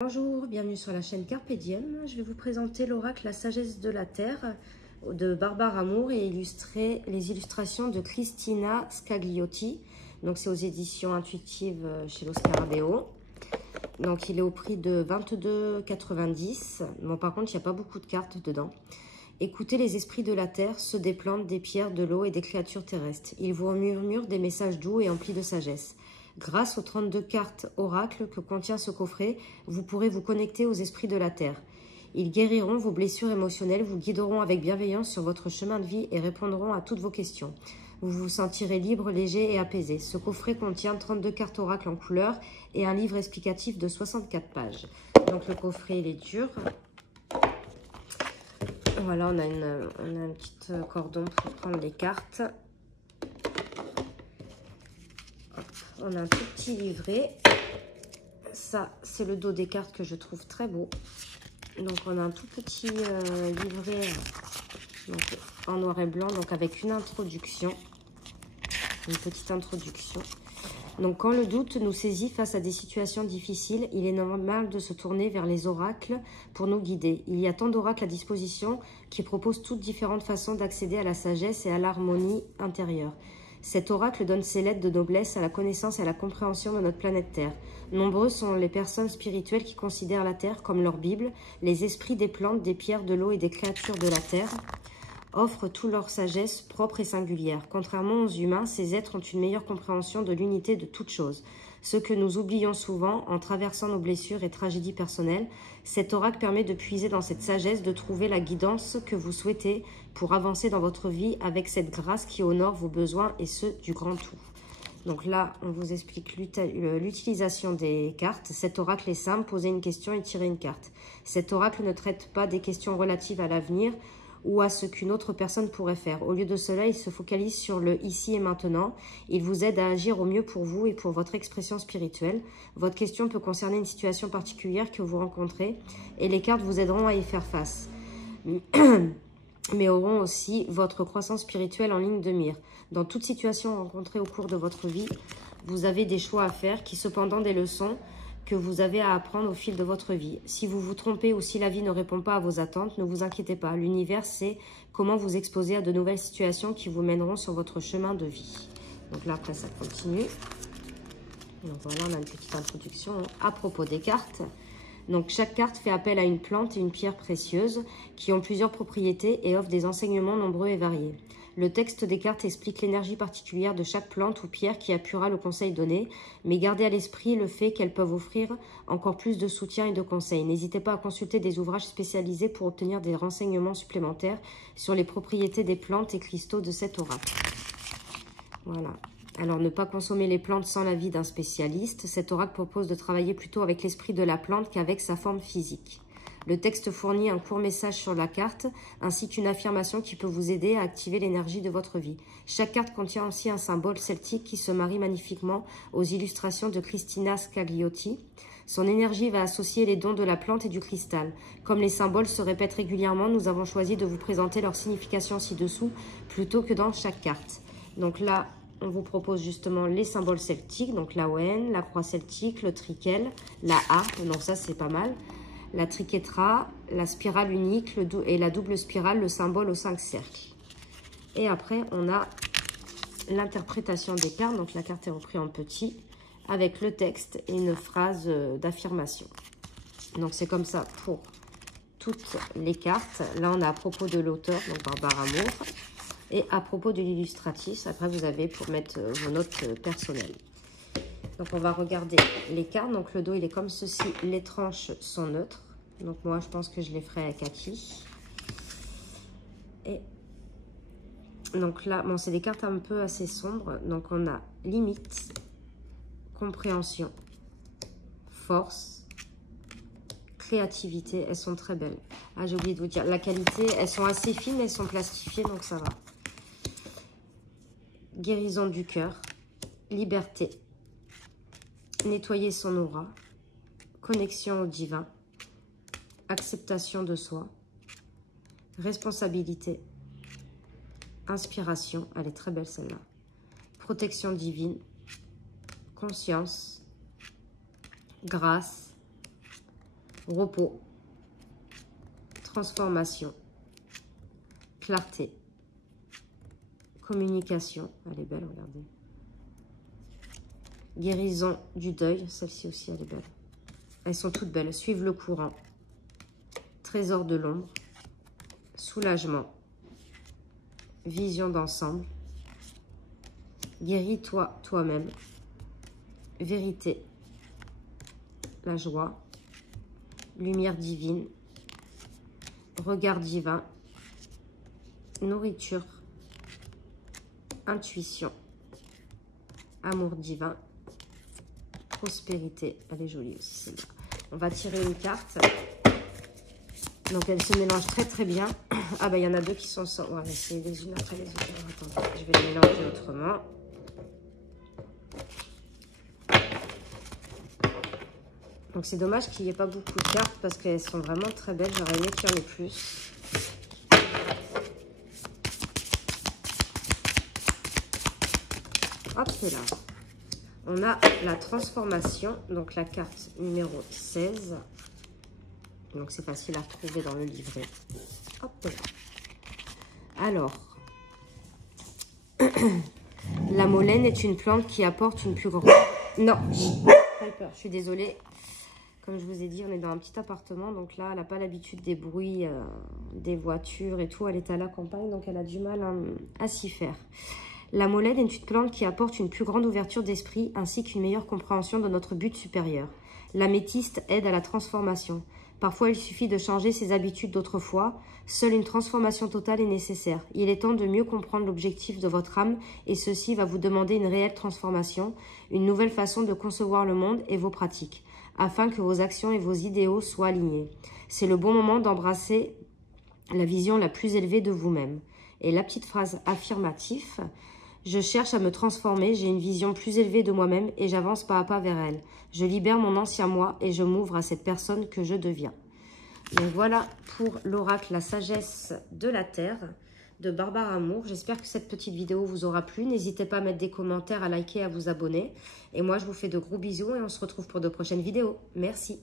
Bonjour, bienvenue sur la chaîne Carpe Diem. Je vais vous présenter l'oracle La Sagesse de la Terre de Barbare Amour et illustrer les illustrations de Cristina Scagliotti. Donc c'est aux éditions intuitives chez Lo Scarabeo. Donc il est au prix de 22,90 €. Bon, par contre, il n'y a pas beaucoup de cartes dedans. Écoutez les esprits de la terre, ceux des plantes, des pierres, de l'eau et des créatures terrestres. Ils vous murmurent des messages doux et emplis de sagesse. Grâce aux 32 cartes oracles que contient ce coffret, vous pourrez vous connecter aux esprits de la terre. Ils guériront vos blessures émotionnelles, vous guideront avec bienveillance sur votre chemin de vie et répondront à toutes vos questions. Vous vous sentirez libre, léger et apaisé. Ce coffret contient 32 cartes oracles en couleur et un livre explicatif de 64 pages. Donc le coffret, il est dur. Voilà, on a un petit cordon pour prendre les cartes. On a un tout petit livret. Ça, c'est le dos des cartes que je trouve très beau. Donc, on a un tout petit livret donc, en noir et blanc, donc avec une introduction. Une petite introduction. Donc, quand le doute nous saisit face à des situations difficiles, il est normal de se tourner vers les oracles pour nous guider. Il y a tant d'oracles à disposition qui proposent toutes différentes façons d'accéder à la sagesse et à l'harmonie intérieure. Cet oracle donne ses lettres de noblesse à la connaissance et à la compréhension de notre planète Terre. Nombreux sont les personnes spirituelles qui considèrent la Terre comme leur Bible. Les esprits des plantes, des pierres, de l'eau et des créatures de la Terre offrent toute leur sagesse propre et singulière. Contrairement aux humains, ces êtres ont une meilleure compréhension de l'unité de toutes choses. Ce que nous oublions souvent en traversant nos blessures et tragédies personnelles, cet oracle permet de puiser dans cette sagesse, de trouver la guidance que vous souhaitez pour avancer dans votre vie avec cette grâce qui honore vos besoins et ceux du grand tout. Donc là, on vous explique l'utilisation des cartes. Cet oracle est simple, posez une question et tirez une carte. Cet oracle ne traite pas des questions relatives à l'avenir ou à ce qu'une autre personne pourrait faire. Au lieu de cela, il se focalise sur le ici et maintenant. Il vous aide à agir au mieux pour vous et pour votre expression spirituelle. Votre question peut concerner une situation particulière que vous rencontrez et les cartes vous aideront à y faire face. Mais auront aussi votre croissance spirituelle en ligne de mire. Dans toute situation rencontrée au cours de votre vie, vous avez des choix à faire qui cependant des leçons que vous avez à apprendre au fil de votre vie. Si vous vous trompez ou si la vie ne répond pas à vos attentes, ne vous inquiétez pas. L'univers sait comment vous exposer à de nouvelles situations qui vous mèneront sur votre chemin de vie. Donc là, après, ça continue. Donc voilà, on a une petite introduction à propos des cartes. Donc chaque carte fait appel à une plante et une pierre précieuse qui ont plusieurs propriétés et offrent des enseignements nombreux et variés. Le texte des cartes explique l'énergie particulière de chaque plante ou pierre qui appuiera le conseil donné, mais gardez à l'esprit le fait qu'elles peuvent offrir encore plus de soutien et de conseils. N'hésitez pas à consulter des ouvrages spécialisés pour obtenir des renseignements supplémentaires sur les propriétés des plantes et cristaux de cet oracle. Voilà. Alors, ne pas consommer les plantes sans l'avis d'un spécialiste. Cet oracle propose de travailler plutôt avec l'esprit de la plante qu'avec sa forme physique. Le texte fournit un court message sur la carte, ainsi qu'une affirmation qui peut vous aider à activer l'énergie de votre vie. Chaque carte contient aussi un symbole celtique qui se marie magnifiquement aux illustrations de Cristina Scagliotti. Son énergie va associer les dons de la plante et du cristal. Comme les symboles se répètent régulièrement, nous avons choisi de vous présenter leur signification ci-dessous, plutôt que dans chaque carte. Donc là, on vous propose justement les symboles celtiques, donc la ON, la croix celtique, le triquel, la harpe, donc ça c'est pas mal, la triquetra, la spirale unique et la double spirale, le symbole aux 5 cercles. Et après, on a l'interprétation des cartes, donc la carte est reprise en petit, avec le texte et une phrase d'affirmation. Donc c'est comme ça pour toutes les cartes. Là, on a à propos de l'auteur, donc Barbare Amour. Et à propos de l'illustratif, après vous avez pour mettre vos notes personnelles. Donc on va regarder les cartes. Donc le dos il est comme ceci, les tranches sont neutres. Donc moi je pense que je les ferai avec kaki. Et donc là, bon c'est des cartes un peu assez sombres. Donc on a limite, compréhension, force, créativité. Elles sont très belles. Ah j'ai oublié de vous dire, la qualité, elles sont assez fines mais elles sont plastifiées donc ça va. Guérison du cœur, liberté, nettoyer son aura, connexion au divin, acceptation de soi, responsabilité, inspiration, elle est très belle celle-là, protection divine, conscience, grâce, repos, transformation, clarté, communication. Elle est belle, regardez. Guérison du deuil, celle-ci aussi, elle est belle. Elles sont toutes belles. Suivre le courant, trésor de l'ombre, soulagement, vision d'ensemble, guéris-toi toi-même, vérité, la joie, lumière divine, regard divin, nourriture, intuition, amour divin, prospérité. Elle est jolie aussi, celle-là. On va tirer une carte. Donc, elle se mélange très très bien. Ah, bah, il y en a deux qui sont sans. On va essayer les unes après les autres. Alors, attendez, je vais les mélanger autrement. Donc, c'est dommage qu'il n'y ait pas beaucoup de cartes parce qu'elles sont vraiment très belles. J'aurais aimé qu'il y en ait plus. Hop, c'est là. On a la transformation. Donc, la carte numéro 16. Donc, c'est facile à retrouver dans le livret. Hop là. Alors, la molène est une plante qui apporte une plus grande... Non, Piper, je suis désolée. Comme je vous ai dit, on est dans un petit appartement. Donc là, elle n'a pas l'habitude des bruits, des voitures et tout. Elle est à la campagne, donc elle a du mal à s'y faire. La molène est une plante qui apporte une plus grande ouverture d'esprit ainsi qu'une meilleure compréhension de notre but supérieur. L'améthyste aide à la transformation. Parfois, il suffit de changer ses habitudes d'autrefois. Seule une transformation totale est nécessaire. Il est temps de mieux comprendre l'objectif de votre âme et ceci va vous demander une réelle transformation, une nouvelle façon de concevoir le monde et vos pratiques, afin que vos actions et vos idéaux soient alignés. C'est le bon moment d'embrasser la vision la plus élevée de vous-même. Et la petite phrase affirmative, je cherche à me transformer, j'ai une vision plus élevée de moi-même et j'avance pas à pas vers elle. Je libère mon ancien moi et je m'ouvre à cette personne que je deviens. Donc voilà pour l'oracle La Sagesse de la Terre de Barbare Amour. J'espère que cette petite vidéo vous aura plu. N'hésitez pas à mettre des commentaires, à liker, à vous abonner. Et moi, je vous fais de gros bisous et on se retrouve pour de prochaines vidéos. Merci.